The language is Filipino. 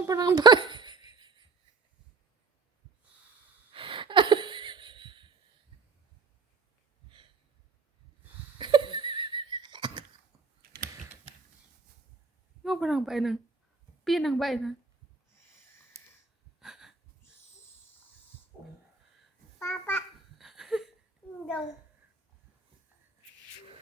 Nga parang ba? Nga parang ba nang? Pinang ba na? Papa. Dong.